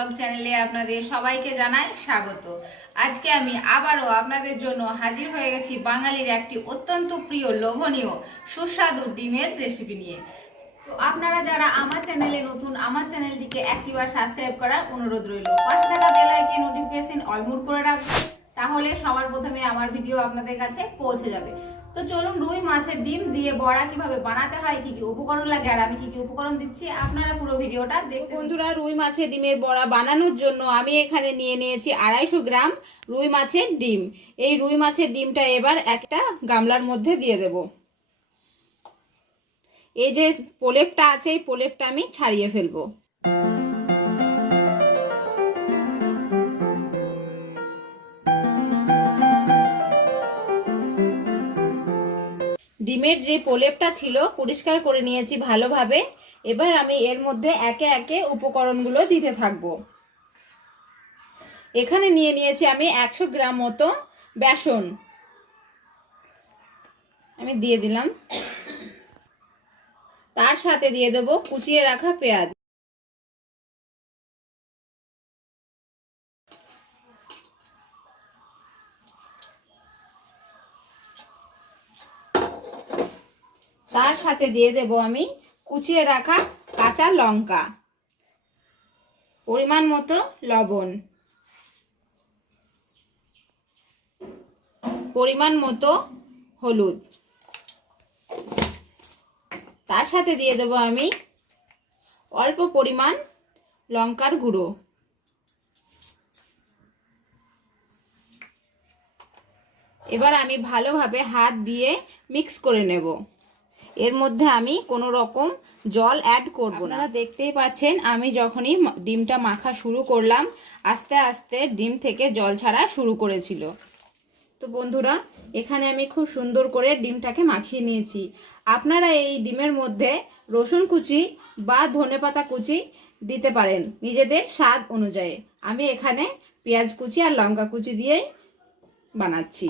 Blog চ্যানেলে আপনাদের সবাইকে জানাই স্বাগত। আজকে আমি আবারও আপনাদের জন্য হাজির হয়ে গেছি বাঙালির একটি অত্যন্ত প্রিয় লোভনীয় সুস্বাদু ডিমের রেসিপি নিয়ে। তো আপনারা যারা আমার চ্যানেলে নতুন, আমার চ্যানেলটিকে একটিবার সাবস্ক্রাইব করার অনুরোধ রইল। পাশে থাকা bell icon notification all mode করে রাখবেন, তাহলে সবার প্রথমে আমার ভিডিও আপনাদের কাছে পৌঁছে যাবে। তো চলুন রুই মাছের ডিম দিয়ে বড়া কিভাবে বানাতে হয়, কি কি উপকরণ লাগে আর আমি কি কি উপকরণ দিচ্ছি, আপনারা পুরো ভিডিওটা দেখতে। বন্ধুরা, রুই মাছের ডিমের বড়া বানানোর জন্য আমি এখানে নিয়ে নিয়েছি 250 গ্রাম রুই মাছের ডিম। এই রুই মাছের ডিমটা এবার একটা গামলার মধ্যে দিয়ে দেব। এই যে প্রলেপটা আছে, এই প্রলেপটা আমি ছাড়িয়ে ফেলবো। ডিমের যে প্রলেপটা ছিল পরিষ্কার করে নিয়েছি ভালোভাবে। এবার আমি এর মধ্যে একে একে উপকরণগুলো দিতে থাকবো। এখানে নিয়ে নিয়েছি আমি 100 গ্রাম মতো বেসন, আমি দিয়ে দিলাম। তার সাথে দিয়ে দেবো কুচিয়ে রাখা পেঁয়াজ, তার সাথে দিয়ে দেব আমি কুচিয়ে রাখা কাঁচা লঙ্কা, পরিমাণ মতো লবণ, পরিমাণ মতো হলুদ, তার সাথে দিয়ে দেব আমি অল্প পরিমাণ লঙ্কার গুঁড়ো। এবার আমি ভালোভাবে হাত দিয়ে মিক্স করে নেব। এর মধ্যে আমি কোনো রকম জল অ্যাড করব না। দেখতেই পাচ্ছেন আমি যখনই ডিমটা মাখা শুরু করলাম, আস্তে আস্তে ডিম থেকে জল ছাড়া শুরু করেছিল। তো বন্ধুরা, এখানে আমি খুব সুন্দর করে ডিমটাকে মাখিয়ে নিয়েছি। আপনারা এই ডিমের মধ্যে রসুন কুচি বা ধনেপাতা কুচি দিতে পারেন নিজেদের স্বাদ অনুযায়ী। আমি এখানে পেঁয়াজ কুচি আর লঙ্কা কুচি দিয়ে বানাচ্ছি।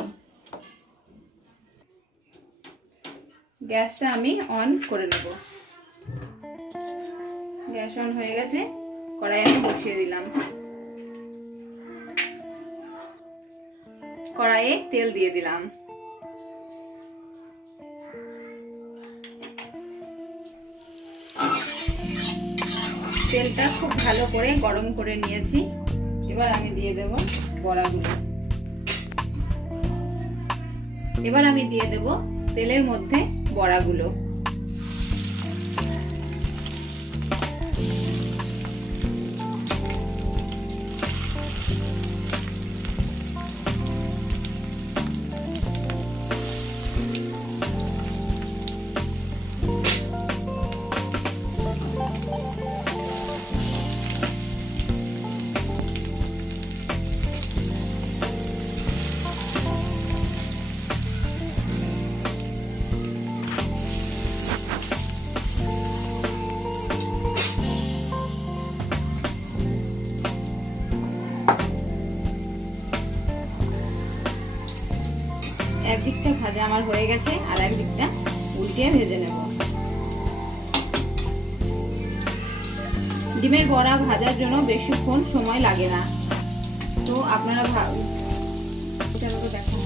গ্যাসটা আমি অন করে নেব। গ্যাস অন হয়ে গেছে, কড়াই আমি বসিয়ে দিলাম। কড়াইয়ে তেল দিয়ে দিলাম। তেলটা খুব ভালো করে গরম করে নিয়েছি। এবার আমি দিয়ে দেব বড়াগুলো। এবার আমি দিয়ে দেব তেলের মধ্যে বড়াগুলো। একদিকটা ভাজা আমার হয়ে গেছে, আর একদিকটা উল্টে ভেজে নেব। ডিমের বড়া ভাজার জন্য বেশিক্ষণ সময় লাগে না, তো আপনারা দেখুন।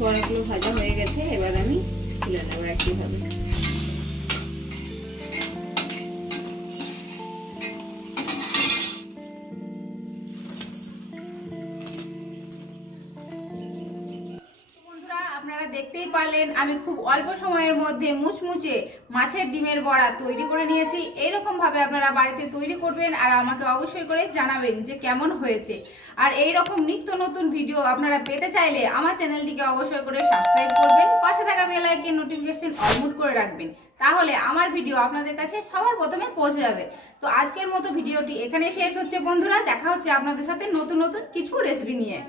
বড়াগুলো ভাজা হয়ে গেছে, এবার আমি তুলে নেব একইভাবে। আপনারা দেখতেই পারলেন আমি খুব অল্প সময়ের মধ্যে মুচমুচে মাছের ডিমের বড়া তৈরি করে নিয়েছি। এইরকম ভাবে আপনারা বাড়িতে তৈরি করবেন আর আমাকে অবশ্যই করে জানাবেন যে কেমন হয়েছে। আর এই রকম নিত্য নতুন ভিডিও আপনারা পেতে চাইলে আমার চ্যানেলটিকে অবশ্যই করে সাবস্ক্রাইব করবেন, পাশে থাকা bell icon notification all mode করে রাখবেন, তাহলে আমার ভিডিও আপনাদের কাছে সবার প্রথমে পৌঁছে যাবে। তো আজকের মতো ভিডিওটি এখানেই শেষ হচ্ছে বন্ধুরা। দেখা হচ্ছে আপনাদের সাথে নতুন নতুন কিছু রেসিপি নিয়ে।